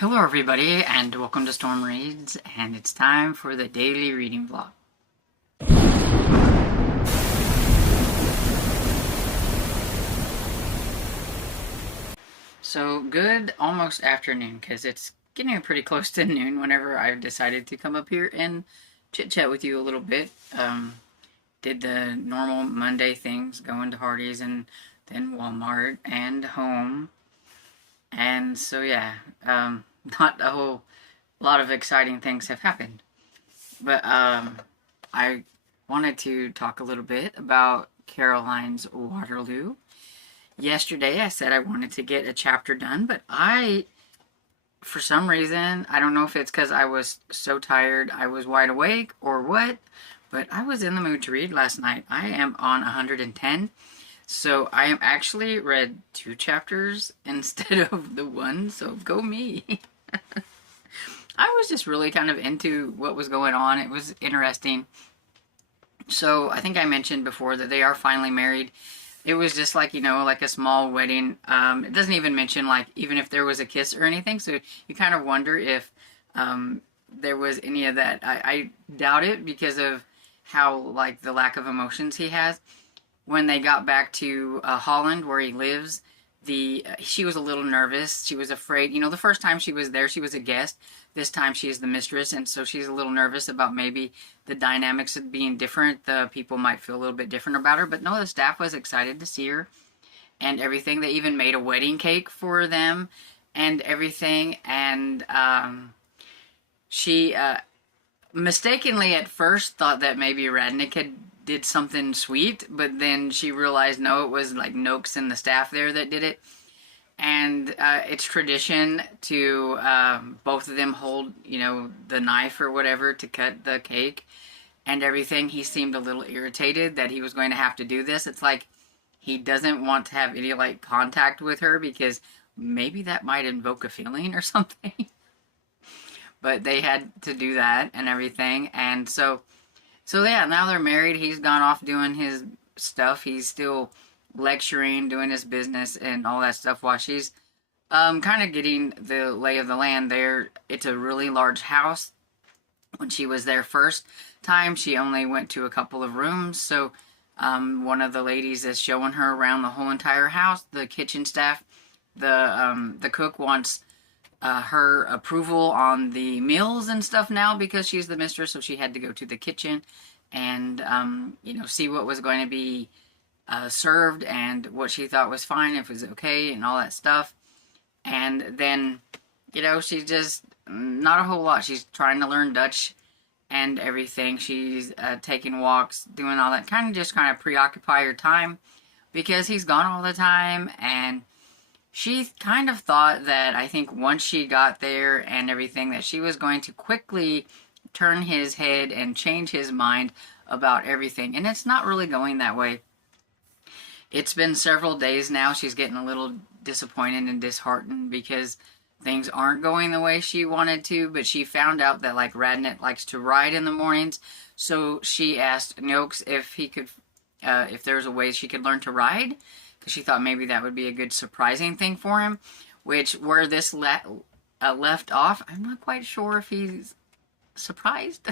Hello everybody and welcome to Storm Reads, and it's time for the daily reading vlog. So good almost afternoon, because it's getting pretty close to noon whenever I've decided to come up here and chit chat with you a little bit. Did the normal Monday things, going to Hardee's and then Walmart and home. And so yeah, not a whole lot of exciting things have happened. But I wanted to talk a little bit about Caroline's Waterloo. Yesterday I said I wanted to get a chapter done, but for some reason, I don't know if it's because I was so tired, I was wide awake or what, but I was in the mood to read last night. I am on 110, so I am actually read 2 chapters instead of the one, so go me. I was just really kind of into what was going on. It was interesting. So I think I mentioned before that they are finally married. It was just like, like a small wedding. It doesn't even mention like even if there was a kiss or anything. So you kind of wonder if there was any of that. I doubt it because of how like the lack of emotions he has. When they got back to Holland where he lives, she was a little nervous. She was afraid. The first time she was there, she was a guest. This time she is the mistress, and so she's a little nervous about maybe the dynamics of being different. The people might feel a little bit different about her, but no, the staff was excited to see her and everything. They even made a wedding cake for them and everything, and she mistakenly at first thought that maybe Radnick had did something sweet, but then she realized no, it was like Noakes and the staff there that did it. And it's tradition to both of them hold, the knife or whatever to cut the cake and everything. He seemed a little irritated that he was going to have to do this. It's like he doesn't want to have any like contact with her because maybe that might invoke a feeling or something. But they had to do that and everything, and so yeah, now they're married. He's gone off doing his stuff. He's still lecturing, doing his business and all that stuff while she's kind of getting the lay of the land there. It's a really large house. When she was there first time, she only went to a couple of rooms. So one of the ladies is showing her around the whole entire house. The kitchen staff, the cook wants her approval on the meals and stuff now because she's the mistress, so she had to go to the kitchen and see what was going to be served and what she thought was fine, if it was okay and all that stuff. And then she's just not a whole lot. She's trying to learn Dutch and everything. She's taking walks, doing all that, kind of preoccupy her time because he's gone all the time. And she kind of thought that, I think once she got there and everything, that she was going to quickly turn his head and change his mind about everything. And it's not really going that way. It's been several days now. She's getting a little disappointed and disheartened because things aren't going the way she wanted to. But she found out that like Radnett likes to ride in the mornings. So she asked Noakes if he could, if there's a way she could learn to ride, because she thought maybe that would be a good surprising thing for him. Which, where this left off, I'm not quite sure if he's surprised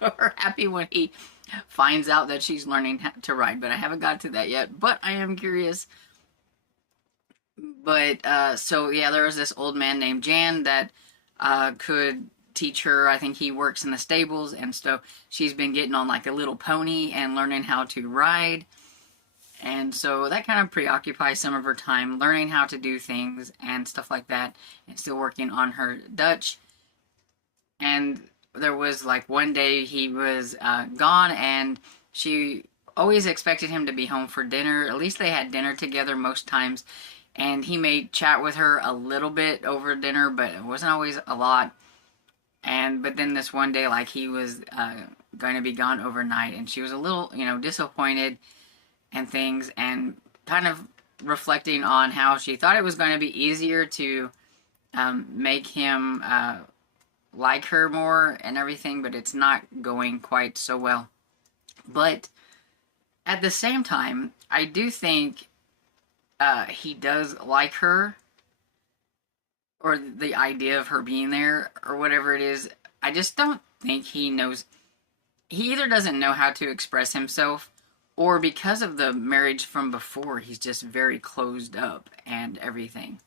or happy when he finds out that she's learning to ride, but I haven't got to that yet, but I am curious. But so yeah, there was this old man named Jan that could teach her. I think he works in the stables, and so she's been getting on like a little pony and learning how to ride. And so that kind of preoccupies some of her time, learning how to do things and stuff like that, and still working on her Dutch. And there was like one day he was gone, and she always expected him to be home for dinner. At least they had dinner together most times, and he may chat with her a little bit over dinner, but it wasn't always a lot. But then this one day, like, he was going to be gone overnight, and she was a little, disappointed and things, and kind of reflecting on how she thought it was going to be easier to make him like her more and everything, but it's not going quite so well. But at the same time, I do think he does like her or the idea of her being there or whatever it is. I just don't think he knows. He either doesn't know how to express himself, or because of the marriage from before, he's just very closed up and everything.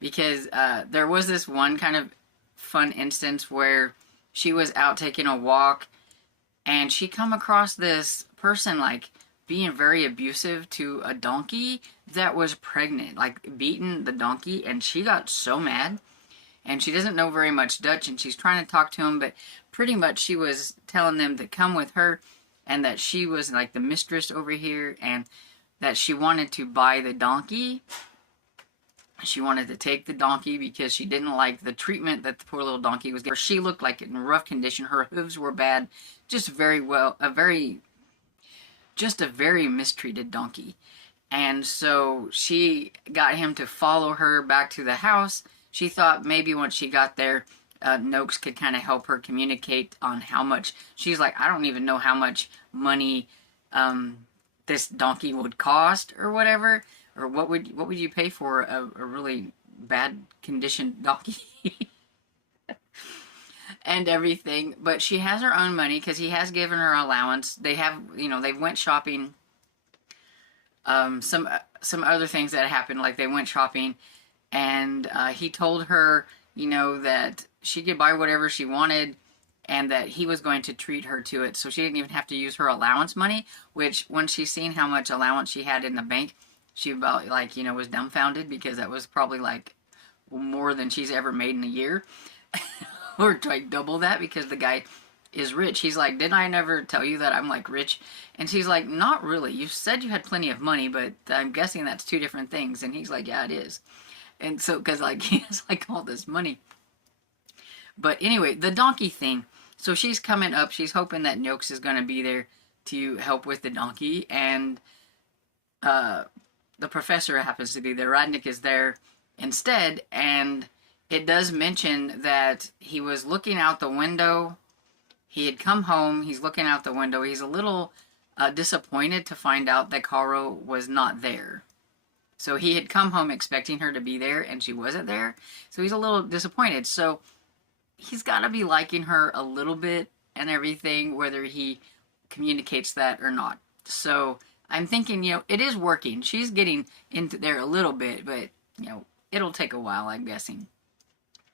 Because there was this one kind of fun instance where she was out taking a walk and she come across this person like being very abusive to a donkey that was pregnant, like beating the donkey, and she got so mad. And she doesn't know very much Dutch, and she's trying to talk to him, but pretty much she was telling them to come with her, and that she was like the mistress over here, and that she wanted to buy the donkey. She wanted to take the donkey because she didn't like the treatment that the poor little donkey was getting. She looked like in rough condition. Her hooves were bad. Just very well, just a very mistreated donkey. And so she got him to follow her back to the house. She thought maybe once she got there, Noakes could kind of help her communicate on how much. She's like, I don't even know how much money this donkey would cost or whatever. Or what would you pay for a really bad conditioned donkey? And everything. But she has her own money because he has given her allowance. They have, they went shopping. Some other things that happened, like they went shopping, and he told her, that she could buy whatever she wanted, and that he was going to treat her to it. So she didn't even have to use her allowance money. Which, when she seen how much allowance she had in the bank, she about was dumbfounded, because that was probably like more than she's ever made in a year, or like double that, because the guy is rich. He's like, didn't I never tell you that I'm like rich? And she's like, not really. You said you had plenty of money, but I'm guessing that's two different things. And he's like, yeah, it is. And so, because like he has like all this money. But anyway, the donkey thing. So she's coming up. She's hoping that Noakes is going to be there to help with the donkey. And the professor happens to be there. Radnick is there instead. And it does mention that he was looking out the window. He had come home. He's looking out the window. He's a little disappointed to find out that Caro was not there. So he had come home expecting her to be there, and she wasn't there. So he's a little disappointed. So he's got to be liking her a little bit and everything, whether he communicates that or not. So I'm thinking, it is working. She's getting into there a little bit, but, it'll take a while, I'm guessing.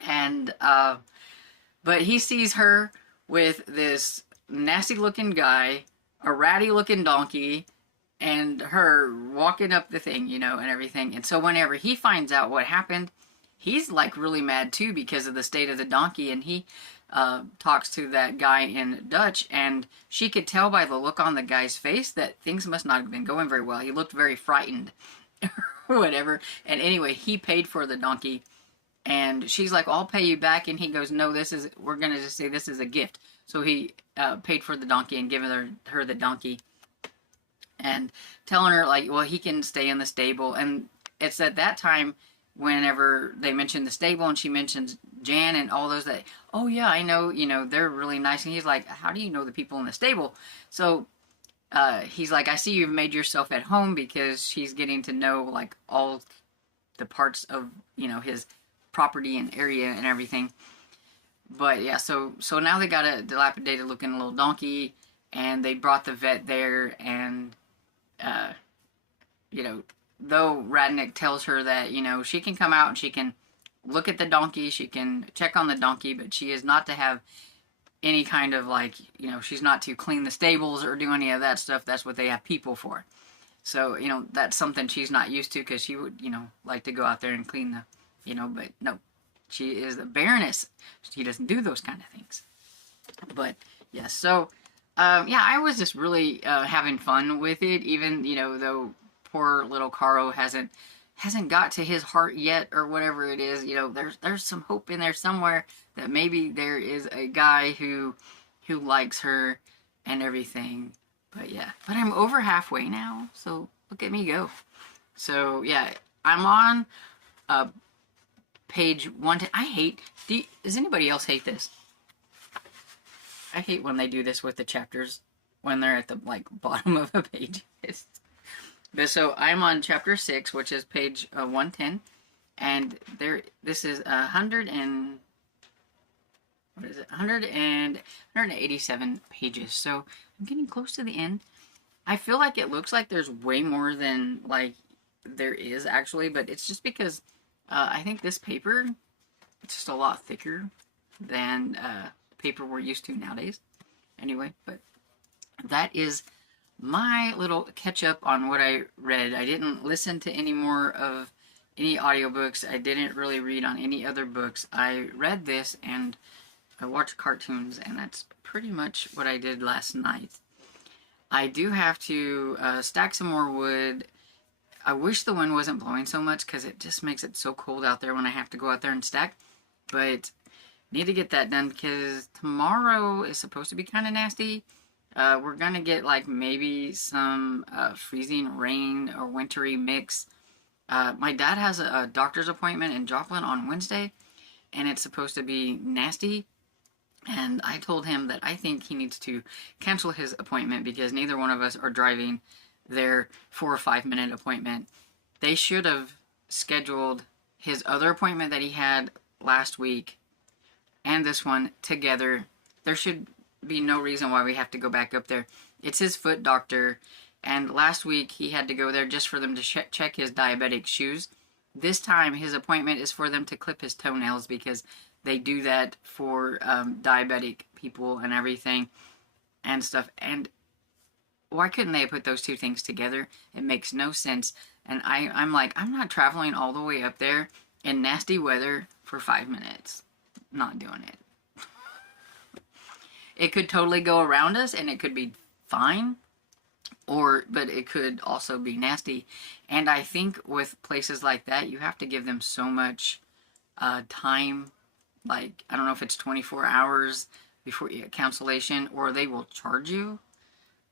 And, but he sees her with this nasty looking guy, a ratty looking donkey, and her walking up the thing, and everything. And so whenever he finds out what happened, he's like really mad too, because of the state of the donkey. And he talks to that guy in Dutch, and she could tell by the look on the guy's face that things must not have been going very well. He looked very frightened or whatever. And anyway, he paid for the donkey. And she's like, I'll pay you back. And he goes, no, we're going to just say this is a gift. So he paid for the donkey and given her the donkey. And telling her, like, well, he can stay in the stable. And it's at that time, whenever they mention the stable, and she mentions Jan and all those that, oh, yeah, I know, they're really nice. And he's like, how do you know the people in the stable? So he's like, I see you've made yourself at home, because she's getting to know, like, all the parts of, his property and area and everything. But yeah, so now they got a dilapidated looking little donkey, and they brought the vet there. And though Radnick tells her that she can come out and she can look at the donkey, she can check on the donkey, but she is not to have any kind of like she's not to clean the stables or do any of that stuff. That's what they have people for. So that's something she's not used to, because she would like to go out there and clean the but no, she is a baroness. She doesn't do those kind of things. But yeah, so yeah, I was just really having fun with it, even though poor little Caro hasn't got to his heart yet, or whatever it is. There's some hope in there somewhere that maybe there is a guy who likes her and everything. But yeah, but I'm over halfway now, so look at me go. So yeah, I'm on page 1. I hate. Does anybody else hate this? I hate when they do this with the chapters when they're at the bottom of a page. But so I'm on chapter 6, which is page 110, And this is 100 and, what is it, 187 pages. So I'm getting close to the end. I feel like it looks like there's way more than, like, there is actually, but it's just because I think this paper, it's just a lot thicker than paper we're used to nowadays. Anyway, but that is my little catch up on what I read. I didn't listen to any more of any audiobooks. I didn't really read on any other books. I read this and I watched cartoons, and that's pretty much what I did last night. I do have to stack some more wood. I wish the wind wasn't blowing so much because it just makes it so cold out there when I have to go out there and stack. But need to get that done because tomorrow is supposed to be kind of nasty. We're going to get like maybe some freezing rain or wintry mix. My dad has a doctor's appointment in Joplin on Wednesday, and it's supposed to be nasty. And I told him that I think he needs to cancel his appointment because neither one of us are driving their 4 or 5 minute appointment. They should have scheduled his other appointment that he had last week and this one together. There should be no reason why we have to go back up there. It's his foot doctor, and last week he had to go there just for them to check his diabetic shoes. This time his appointment is for them to clip his toenails because they do that for diabetic people and everything and stuff. And why couldn't they put those two things together? It makes no sense. And I'm like, I'm not traveling all the way up there in nasty weather for 5 minutes. Not doing it. It could totally go around us and it could be fine, but it could also be nasty. And I think with places like that, you have to give them so much time. Like, I don't know if it's 24 hours before you get cancellation, or they will charge you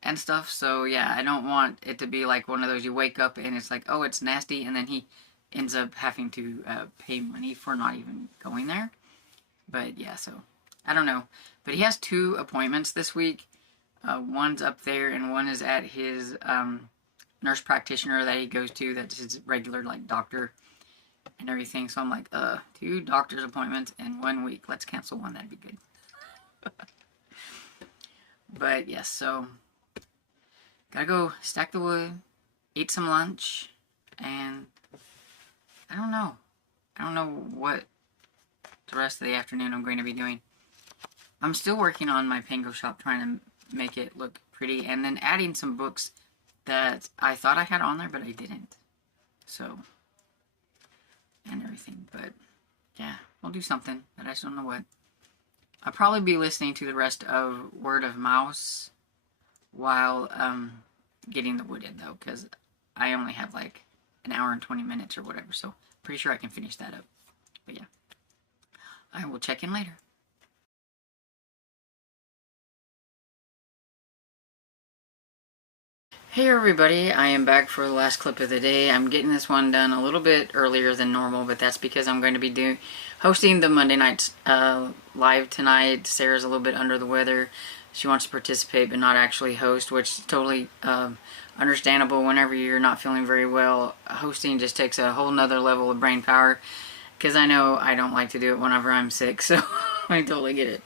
and stuff. So yeah, I don't want it to be like one of those you wake up and it's like, oh, it's nasty, and then he ends up having to pay money for not even going there. But yeah, so I don't know. But he has 2 appointments this week. One's up there and one is at his nurse practitioner that he goes to. That's his regular like doctor and everything. So I'm like, 2 doctor's appointments in 1 week. Let's cancel one. That'd be good. But yes, so gotta go stack the wood, eat some lunch, and I don't know. I don't know what the rest of the afternoon I'm going to be doing. I'm still working on my Pango shop, trying to make it look pretty, and then adding some books that I thought I had on there, but I didn't. So, and everything. But yeah, we'll do something, but I just don't know what. I'll probably be listening to the rest of Word of Mouse while getting the wood in, though, because I only have like an hour and 20 minutes or whatever, so pretty sure I can finish that up. But yeah, I will check in later. Hey everybody, I am back for the last clip of the day. I'm getting this one done a little bit earlier than normal, but that's because I'm going to be hosting the Monday night live tonight. Sarah's a little bit under the weather. She wants to participate but not actually host, which is totally understandable. Whenever you're not feeling very well, hosting just takes a whole nother level of brain power, because I know I don't like to do it whenever I'm sick, so I totally get it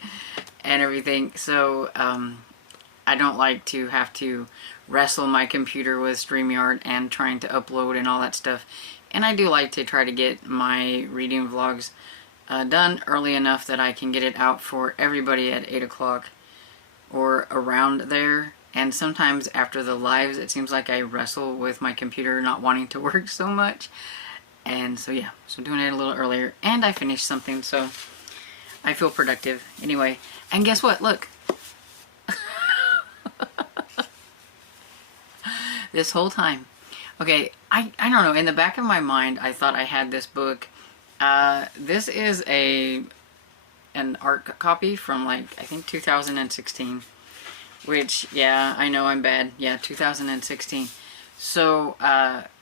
and everything. So I don't like to have to wrestle my computer with StreamYard and trying to upload and all that stuff. And I do like to try to get my reading vlogs done early enough that I can get it out for everybody at 8 o'clock or around there. And sometimes after the lives, it seems like I wrestle with my computer not wanting to work so much. And so yeah, so doing it a little earlier. And I finished something, so I feel productive. Anyway, and guess what? Look. This whole time. Okay, I don't know. In the back of my mind, I thought I had this book. This is an art copy from, like, I think 2016. Which, yeah, I know I'm bad. Yeah, 2016. So,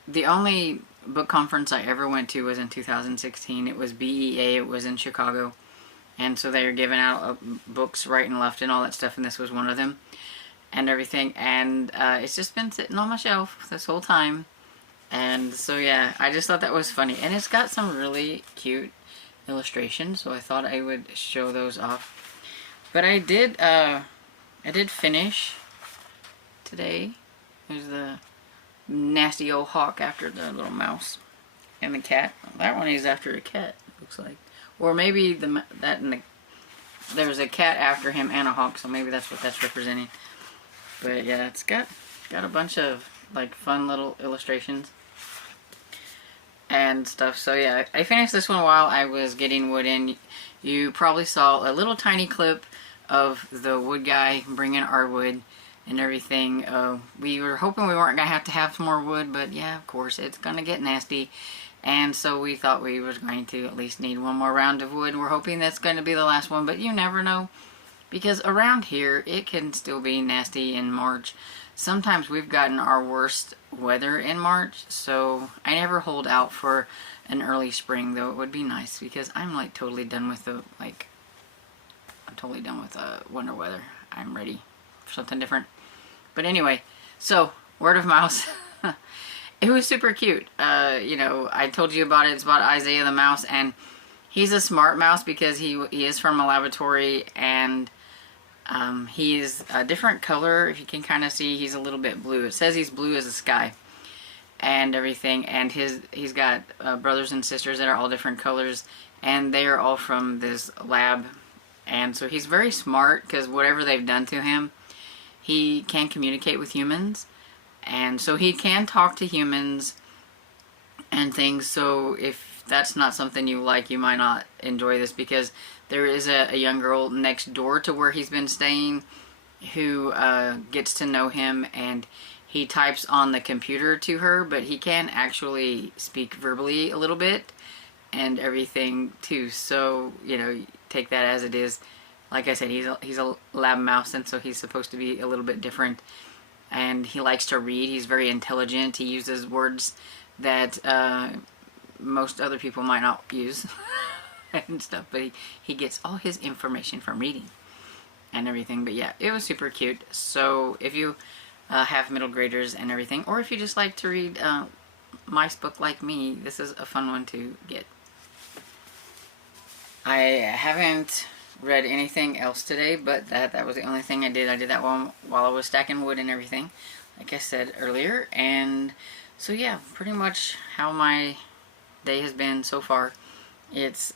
the only book conference I ever went to was in 2016. It was BEA. It was in Chicago. And so they were giving out books right and left and all that stuff, and this was one of them. And everything, and it's just been sitting on my shelf this whole time, And so yeah, I just thought that was funny. And it's got some really cute illustrations, so I thought I would show those off. But I did finish today. There's the nasty old hawk after the little mouse. And the cat. That one is after a cat, looks like. Or maybe there was a cat after him and a hawk, so maybe that's what that's representing. But yeah, it's got a bunch of like fun little illustrations and stuff. So yeah, I finished this one while I was getting wood in. You probably saw a little tiny clip of the wood guy bringing our wood and everything. We were hoping we weren't going to have some more wood, but yeah, of course, it's going to get nasty. And so we thought we were going to at least need one more round of wood. We're hoping that's going to be the last one, but you never know. Because around here, it can still be nasty in March. Sometimes we've gotten our worst weather in March, so I never hold out for an early spring, though it would be nice, because I'm like totally done with winter weather. I'm ready for something different. But anyway, so word of mouth. It was super cute. You know, I told you about it. It's about Isaiah the mouse, and he's a smart mouse because he is from a laboratory, and he's a different color. If you can kind of see, he's a little bit blue. It says he's blue as the sky and everything, and he's got brothers and sisters that are all different colors, and they are all from this lab. And so he's very smart because whatever they've done to him, he can communicate with humans. And so he can talk to humans and things. So if that's not something you like, you might not enjoy this, because there is a young girl next door to where he's been staying who gets to know him, and he types on the computer to her, but he can actually speak verbally a little bit and everything too. So, you know, take that as it is. Like I said, he's a lab mouse, and so he's supposed to be a little bit different. And he likes to read. He's very intelligent. He uses words that most other people might not use and stuff. But he gets all his information from reading and everything. But yeah, it was super cute. So if you have middle graders and everything, or if you just like to read mice book like me, this is a fun one to get. I haven't read anything else today, but that was the only thing I did. I did that one while I was stacking wood and everything, like I said earlier. And so yeah, pretty much how my day has been so far. It's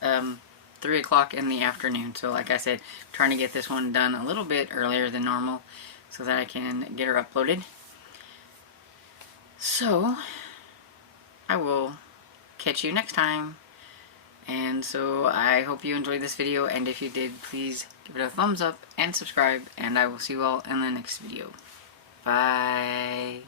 3 o'clock in the afternoon, so like I said, trying to get this one done a little bit earlier than normal so that I can get her uploaded. So I will catch you next time. And so I hope you enjoyed this video, and if you did, please give it a thumbs up and subscribe, and I will see you all in the next video. Bye.